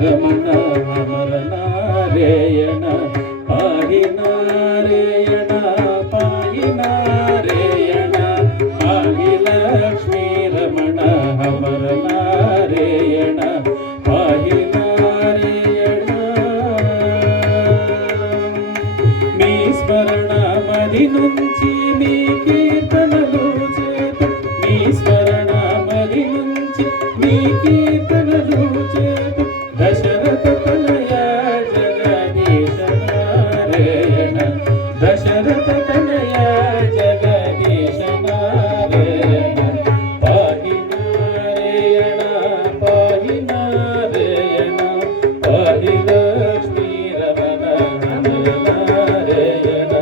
రమణ అమర నారాయణ పాహి నారాయణ పాహి నారాయణ పాహి లక్ష్మీ రమణ అమర నారాయణ పాహి నారాయణ మీ స్మరణ మది నుంచి మీ కీర్తనలు చేత మీ స్మరణ మది నుంచి మీ కీర్తనలు చేత దశరథ తనయ జగదీశ నారాయణ దశరథ తనయ జగదీశ నారాయణ పాహి నారాయణ పాహి నారాయణ పాహి లక్ష్మీ రమణ నారాయణ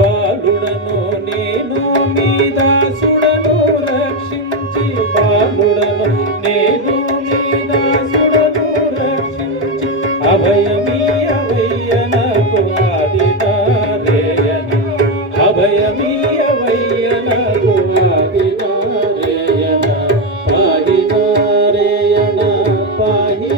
బాలుడను నేను మీ దాసుడను రక్షించి బాలుడను నేను మీ దాసుడను రక్షించి అభయమీయవయ్యనకు ఆది నారాయణ అభయమీయవయ్యనకు ఆది నారాయణ పాహి నారాయణ పాహి